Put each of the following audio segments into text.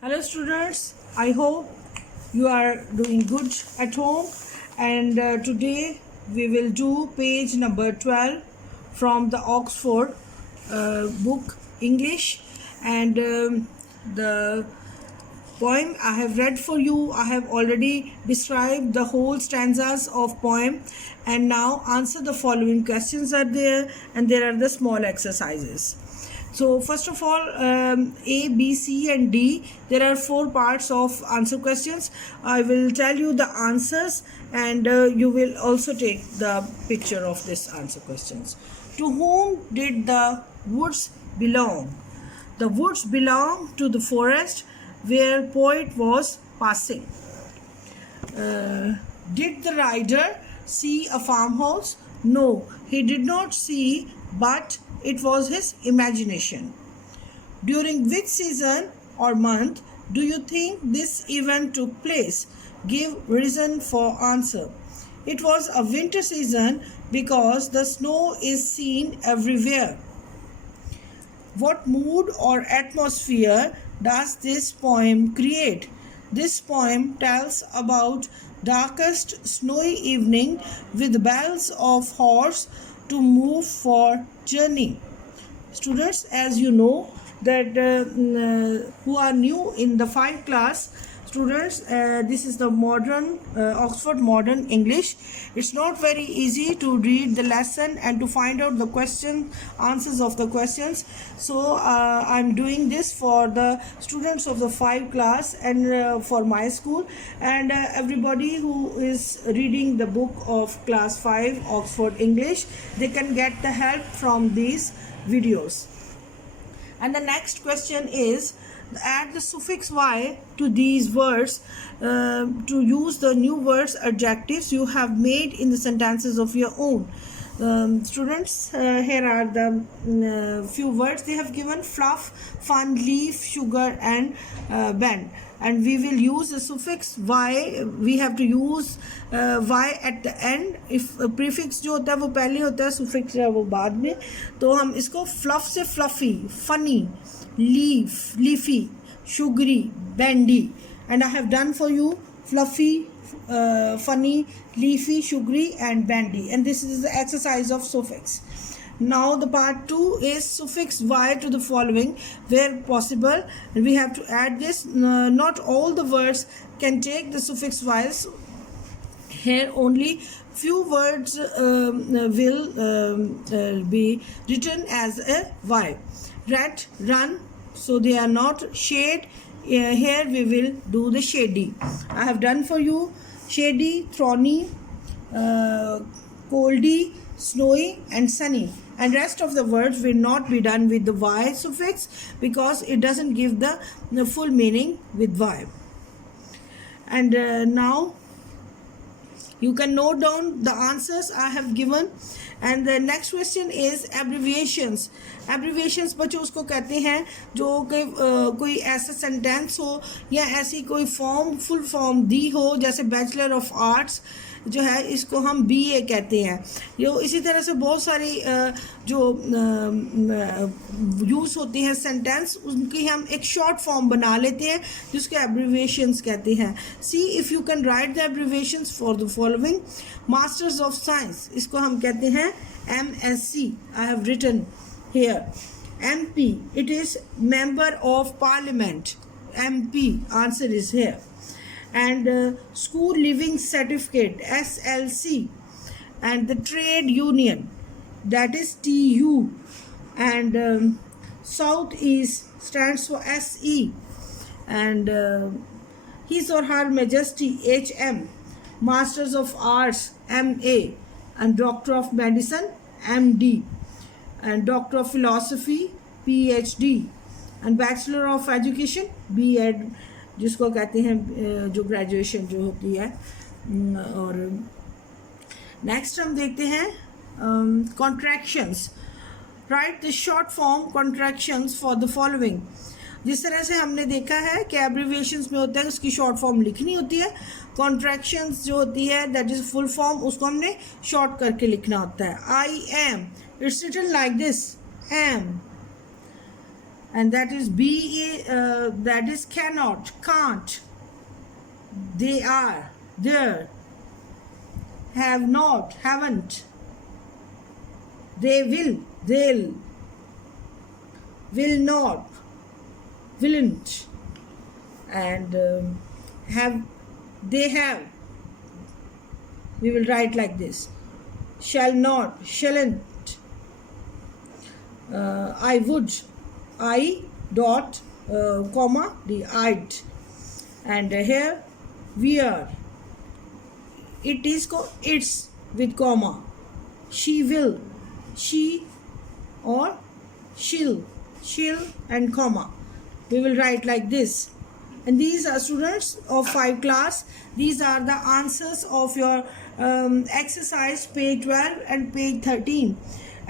Hello students, I hope you are doing good at home and today we will do page number 12 from the Oxford book English and the poem I have read for you. I have already described the whole stanzas of poem and now answer the following questions are there and there are the small exercises. So first of all, A, B, C and D, there are 4 parts of answer questions. I will tell you the answers and you will also take the picture of this answer questions. To whom did the woods belong? The woods belong to the forest where poet was passing. Did the rider see a farmhouse? No, he did not see, but it was his imagination. During which season or month do you think this event took place? Give reason for answer. It was a winter season because the snow is seen everywhere. What mood or atmosphere does this poem create? This poem tells about darkest snowy evening with bells of horse to move for journey. Students, as you know that who are new in the 5th class, students, this is the modern Oxford Modern English. It's not very easy to read the lesson and to find out the answers of the questions. So I'm doing this for the students of the 5th class and for my school and everybody who is reading the book of class 5 Oxford English, they can get the help from these videos. And the next question is, add the suffix y to these words to use the new words adjectives you have made in the sentences of your own. Students, here are the few words they have given: fluff, fun, leaf, sugar and bend. And we will use the suffix y. We have to use y at the end. If prefix जो होता है वो पहले होता है, suffix जो है वो बाद में. तो हम इसको fluff से fluffy, funny, leaf, leafy, sugary, bendy. And I have done for you fluffy, funny, leafy, sugary and bendy. And this is the exercise of suffix. Now the part 2 is suffix y to the following where possible. We have to add this. Not all the words can take the suffix y. Here only few words will be written as a y. Rat, run, so they are not. Shade, here we will do the shady. I have done for you shady, thorny, coldy, snowy and sunny. And rest of the words will not be done with the y suffix because it doesn't give the full meaning with y. And now you can note down the answers I have given. And the next question is abbreviations. Abbreviations बच्चों उसको कहते हैं जो कोई ऐसा sentence हो या ऐसी कोई फॉर्म फुल फॉर्म दी हो, जैसे बैचलर ऑफ आर्ट्स जो है इसको हम BA कहते हैं. यो इसी तरह से बहुत सारी जो यूज़ होती हैं सेंटेंस, उनकी हम एक शॉर्ट फॉर्म बना लेते हैं जिसको एब्रीविएशंस कहते हैं. See if you can write the abbreviations for the following. Masters of science, इसको हम कहते हैं MSc. I have written here. MP, it is member of parliament. MP, answer is here. And school living certificate, SLC. And the trade union, that is TU. And South East stands for SE. And his or her majesty, HM. Masters of arts, MA. And doctor of medicine, MD. And doctor of philosophy, PhD. And bachelor of education, B.Ed, जिसको कहते हैं जो graduation जो होती है. और next हम देखते हैं contractions. Right the short form contractions for the following. जिस तरह से हमने देखा है कि एब्रीविएशंस में होता है उसकी शॉर्ट फॉर्म लिखनी होती है. कॉन्ट्रैक्शंस जो होती है दैट इज़ फुल फॉर्म, उसको हमने शॉर्ट करके लिखना होता है. I am, it's written like this, am. and that is that is cannot, can't. They are, there. Have not, haven't. They will, they'll. Will not, willn't. And have, they have. We will write like this: shall not, shalln't. I would, I dot comma the I'd. And here we are, it is it's with comma. She will, she, or she'll and comma. We will write like this. And these are students of 5 class. These are the answers of your exercise page 12 and page 13.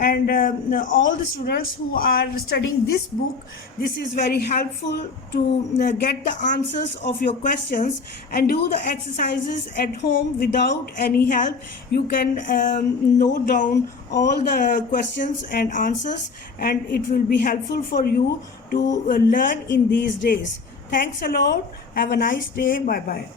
And all the students who are studying this book, this is very helpful to get the answers of your questions and do the exercises at home without any help. You can note down all the questions and answers, and it will be helpful for you to learn in these days. Thanks a lot. Have a nice day. Bye bye.